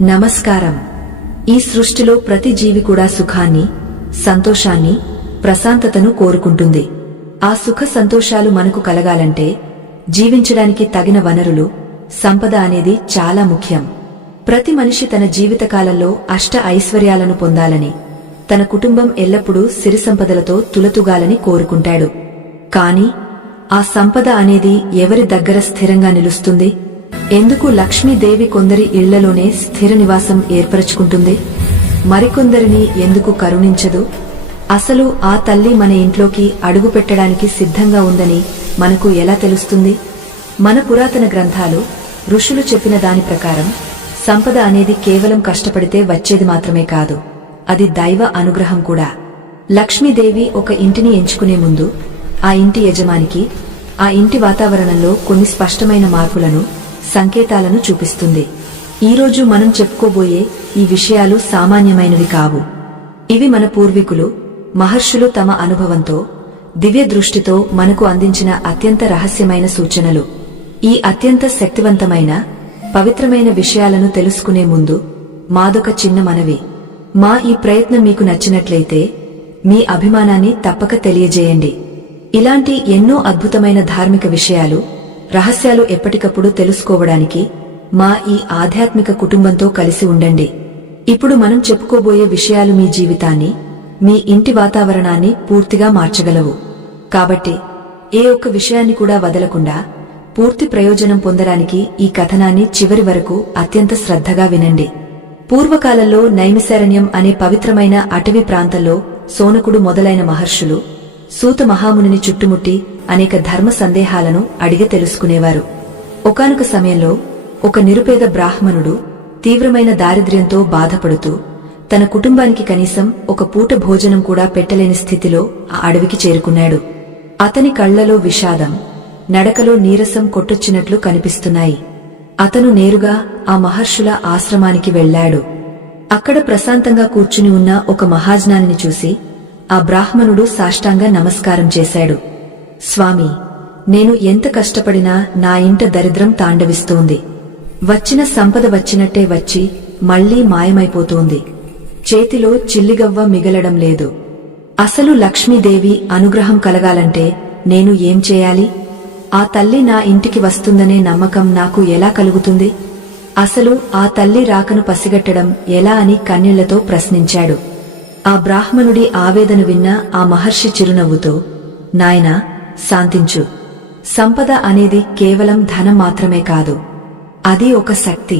నమస్కారం. ఈ సృష్టిలో ప్రతి జీవి కూడా సుఖాన్ని, సంతోషాన్ని, ప్రశాంతతను కోరుకుంటుంది. ఆ సుఖ సంతోషాలు మనకు కలగాలంటే జీవించడానికి తగిన వనరులు, సంపద అనేది చాలా ముఖ్యం. ప్రతి మనిషి తన జీవితకాలంలో అష్ట ఐశ్వర్యాలను పొందాలని, తన కుటుంబం ఎల్లప్పుడూ సిరి సంపదలతో తులతూగాలని కోరుకుంటాడు. కాని ఆ సంపద అనేది ఎవరి దగ్గర స్థిరంగా నిలుస్తుంది? ఎందుకు లక్ష్మీదేవి కొందరి ఇళ్లలోనే స్థిర నివాసం ఏర్పరచుకుంటుంది, మరికొందరిని ఎందుకు కరుణించదు? అసలు ఆ తల్లి మన ఇంట్లోకి అడుగు పెట్టడానికి సిద్ధంగా ఉందని మనకు ఎలా తెలుస్తుంది? మన పురాతన గ్రంథాలు, ఋషులు చెప్పిన దాని ప్రకారం సంపద అనేది కేవలం కష్టపడితే వచ్చేది మాత్రమే కాదు, అది దైవ అనుగ్రహం కూడా. లక్ష్మీదేవి ఒక ఇంటిని ఎంచుకునే ముందు ఆ ఇంటి యజమానికి ఆ ఇంటి వాతావరణంలో కొన్ని స్పష్టమైన మార్పులను, సంకేతాలను చూపిస్తుంది. ఈరోజు మనం చెప్పుకోబోయే ఈ విషయాలు సామాన్యమైనవి కావు. ఇవి మన పూర్వీకులు, మహర్షులు తమ అనుభవంతో, దివ్య దృష్టితో మనకు అందించిన అత్యంత రహస్యమైన సూచనలు. ఈ అత్యంత శక్తివంతమైన, పవిత్రమైన విషయాలను తెలుసుకునే ముందు మాదొక చిన్న మనవి. మా ఈ ప్రయత్నం మీకు నచ్చినట్లయితే మీ అభిమానాన్ని తప్పక తెలియజేయండి. ఇలాంటి ఎన్నో అద్భుతమైన ధార్మిక విషయాలు, రహస్యాలు ఎప్పటికప్పుడు తెలుసుకోవడానికి మా ఈ ఆధ్యాత్మిక కుటుంబంతో కలిసి ఉండండి. ఇప్పుడు మనం చెప్పుకోబోయే విషయాలు మీ జీవితాన్ని, మీ ఇంటి వాతావరణాన్ని పూర్తిగా మార్చగలవు. కాబట్టి ఏ ఒక్క విషయాన్ని కూడా వదలకుండా పూర్తి ప్రయోజనం పొందడానికి ఈ కథనాన్ని చివరి వరకు అత్యంత శ్రద్ధగా వినండి. పూర్వకాలంలో నైమిశారణ్యం అనే పవిత్రమైన అటవీ ప్రాంతంలో సోనకుడు మొదలైన మహర్షులు సూత మహామునిని చుట్టుముట్టి అనేక ధర్మ సందేహాలను అడిగి తెలుసుకునేవారు. ఒకానొక సమయంలో ఒక నిరుపేద బ్రాహ్మణుడు తీవ్రమైన దారిద్ర్యంతో బాధపడుతూ తన కుటుంబానికి కనీసం ఒక పూట భోజనం కూడా పెట్టలేని స్థితిలో ఆ అడవికి చేరుకున్నాడు. అతని కళ్లలో విషాదం, నడకలో నీరసం కొట్టొచ్చినట్లు కనిపిస్తున్నాయి. అతను నేరుగా ఆ మహర్షుల ఆశ్రమానికి వెళ్లాడు. అక్కడ ప్రశాంతంగా కూర్చుని ఉన్న ఒక మహాజ్ఞానిని చూసి ఆ బ్రాహ్మణుడు సాష్టాంగ నమస్కారం చేశాడు. స్వామి, నేను ఎంత కష్టపడినా నా ఇంట దరిద్రం తాండవిస్తోంది. వచ్చిన సంపద వచ్చినట్టే వచ్చి మళ్లీ మాయమైపోతోంది. చేతిలో చిల్లిగవ్వ మిగలడం లేదు. అసలు లక్ష్మీదేవి అనుగ్రహం కలగాలంటే నేను ఏం చేయాలి? ఆ తల్లి నా ఇంటికి వస్తుందనే నమ్మకం నాకు ఎలా కలుగుతుంది? అసలు ఆ తల్లి రాకను పసిగట్టడం ఎలా అని కన్నీళ్లతో ప్రశ్నించాడు. ఆ బ్రాహ్మణుడి ఆవేదన విన్న ఆ మహర్షి చిరునవ్వుతో, నాయనా, శాంతించు. సంపద అనేది కేవలం ధనం మాత్రమే కాదు, అది ఒక శక్తి.